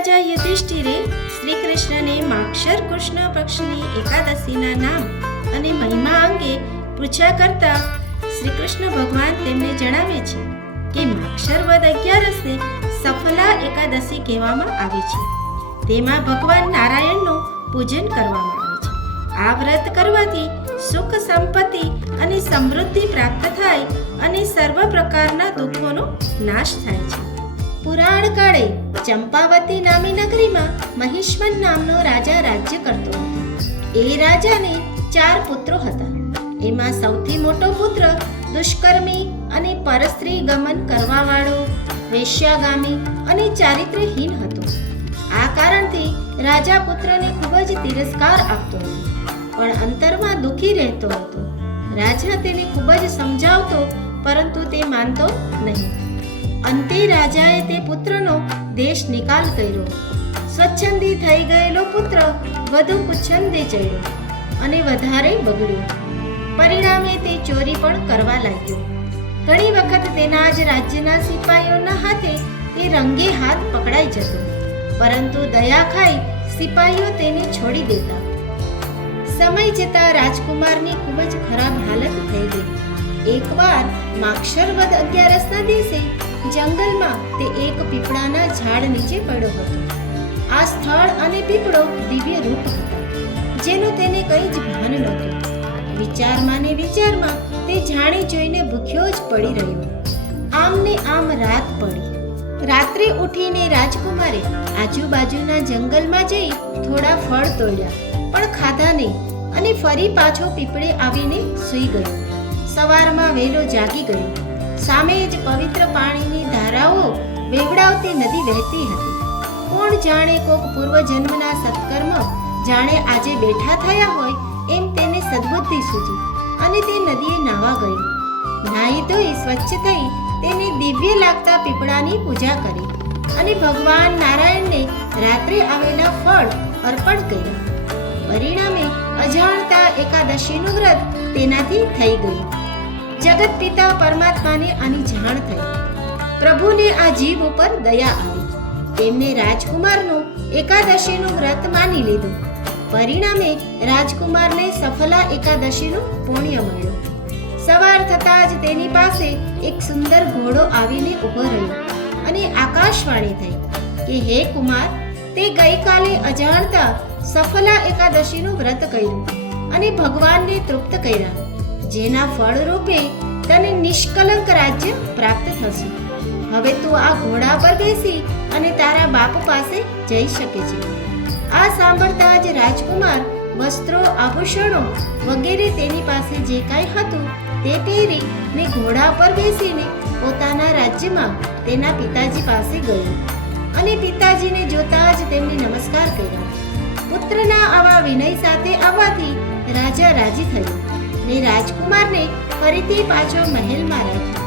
ધર્મરાજા યુધિષ્ઠિરે શ્રી કૃષ્ણને માક્ષર કૃષ્ણ પક્ષની એકાદશીના નામ અને મહિમા અંગે પૂછ્યા કરતા શ્રી કૃષ્ણ ભગવાન તેમને જણાવે છે કે માક્ષર વદ અગિયારસને સફલા એકાદશી કહેવામાં આવે છે. તેમાં ભગવાન નારાયણનું પૂજન કરવામાં આવે છે. આ વ્રત કરવાથી સુખ સંપત્તિ અને સમૃદ્ધિ પ્રાપ્ત થાય અને સર્વ પ્રકારના દુઃખોનો નાશ થાય છે. પુરાણ કાળે ચંપાવતી નામી નગરીમાં મહિષ્મન નામનો રાજા રાજ્ય કરતો. એ રાજાને ચાર પુત્રો હતા. એમાં સૌથી મોટો પુત્ર દુષ્કર્મી અને પરસ્ત્રી ગમન કરવાવાળો, વેશ્યાગામી અને ચારિત્ર્યહીન હતો. આ કારણથી રાજા પુત્રને ખૂબ જ તિરસ્કાર આપતો હતો, પણ અંતરમાં દુઃખી રહેતો હતો. રાજા તેને ખૂબ જ સમજાવતો, પરંતુ તે માનતો નહીં. અંતે રાજાએ તે પુત્રનો દેશ નિકાલ કર્યો. સ્વચ્છંદી થઈ ગયેલો પુત્ર વધુ કુચ્છંદે ચડ્યો અને વધારે બગડ્યો. પરિણામે તે ચોરી પણ કરવા લાગ્યો. ઘણી વખત તેના જ રાજ્યના સિપાહીઓના હાથે તે રંગે હાથ પકડાઈ જતો, પરંતુ દયા ખાઈ સિપાહીઓ તેને છોડી દેતા. સમય જતા રાજકુમારની ખૂબ જ ખરાબ હાલત થઈ ગઈ. એકવાર માક્ષરવદ અગિયારસના દિવસે જંગલમાં તે એક પીપળાના ઝાડ નીચે પડ્યો હતો. આ સ્થળ અને પીપળો દિવ્ય રૂપ હતો, જેનું તેને કંઈ જ ભાન નહોતું. વિચારમાં ને વિચારમાં તે જાણી જોઈને ભૂખ્યો જ પડી રહ્યો. આમ ને આમ રાત પડી. રાત્રે ઉઠીને રાજકુમારે આજુબાજુના જંગલમાં જઈ થોડા ફળ તોડ્યા, પણ ખાધા નહીં અને ફરી પાછો પીપળે આવીને સૂઈ ગયો. સવારમાં વહેલો જાગી ગયો. સામે જ પવિત્ર પાણીની ધારાઓ વેવડાવતી નદી વહેતી હતી. કોણ જાણે કોક પૂર્વજન્મના સત્કર્મ જાણે આજે બેઠા થયા હોય એમ તેને સદબુદ્ધિ સૂજી અને તે નદીએ નાવા ગયો. નાહી ધોઈ સ્વચ્છ થઈ તેને દિવ્ય લાગતા પીપળાની પૂજા કરી અને ભગવાન નારાયણને રાત્રે આવેલા ફળ અર્પણ કર્યા. પરિણામે અજાણતા એકાદશીનું વ્રત તેનાથી થઈ ગયું. જગત પિતા પરમાત્માને આની જાણ થઈ. પ્રભુને આ જીવ ઉપર દયા આવી. તેમને રાજકુમારનું એકાદશીનું વ્રત માની લીધું. પરિણામે રાજકુમારને સફલા એકાદશીનું પુણ્ય મળ્યું. સવાર થતાં જ તેની પાસે એક સુંદર ઘોડો આવીને ઊભો રહ્યો અને આકાશવાણી થઈ કે, હે કુમાર, તે ગઈકાલે અજાણતા સફલા એકાદશીનું વ્રત કર્યું અને ભગવાનને તૃપ્ત કર્યા. જેના ફળ રૂપે તને નિષ્કલંક રાજ્ય પ્રાપ્ત થશે. હવે તું આ ઘોડા પર બેસી અને તારા બાપ પાસે જઈ શકે છે. આ સાંભળતા જ રાજકુમાર વસ્ત્રો, આભૂષણો વગેરે તેની પાસે જે કાંઈ હતું તે પહેરી ને ઘોડા પર બેસીને પોતાના રાજ્યમાં તેના પિતાજી પાસે ગયો અને પિતાજીને જોતા જ તેમને નમસ્કાર કર્યા. પુત્રના આવા વિનય સાથે આવવાથી રાજા રાજી થયો ને રાજકુમારને ફરીથી પાછો મહેલમાં રાખ્યો.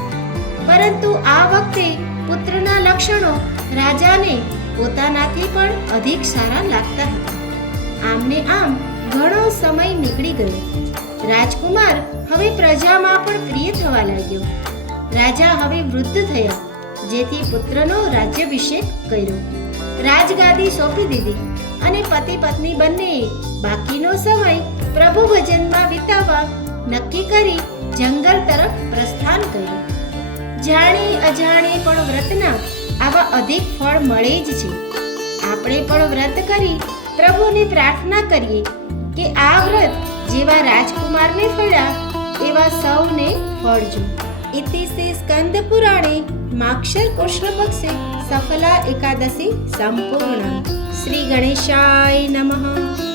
પરંતુ આ વખતે પુત્રના લક્ષણો રાજાને પોતાનાથી પણ અધિક સારા લાગતા હતા. આમને આમ ઘણો સમય નીકળી ગયો. રાજકુમાર હવે પ્રજામાં પણ પ્રિય થવા લાગ્યો. રાજા હવે વૃદ્ધ થયા, જેથી પુત્રનો રાજ્યાભિષેક કર્યો. રાજગાદી સોંપી દીધી. અને પતિ પત્ની બંનેએ બાકીનો સમય પ્રભુ ભજનમાં વિતાવવા નક્કી કરી જંગલ તરફ પ્રસ્થાન કર્યું. જાણે અજાણે પણ વ્રતના આવા અધિક ફળ મળે જ છે. આપણે પણ વ્રત કરી પ્રભુને પ્રાર્થના કરીએ કે આ વ્રત જેવા રાજકુમારને ફળ્યા એવા સૌને ફળજો. ઇતિ શ્રી સ્કંદ પુરાણે માક્ષર કૃષ્ણ પક્ષે સફલા એકાદશી સંપૂર્ણ. શ્રી ગણેશાય નમઃ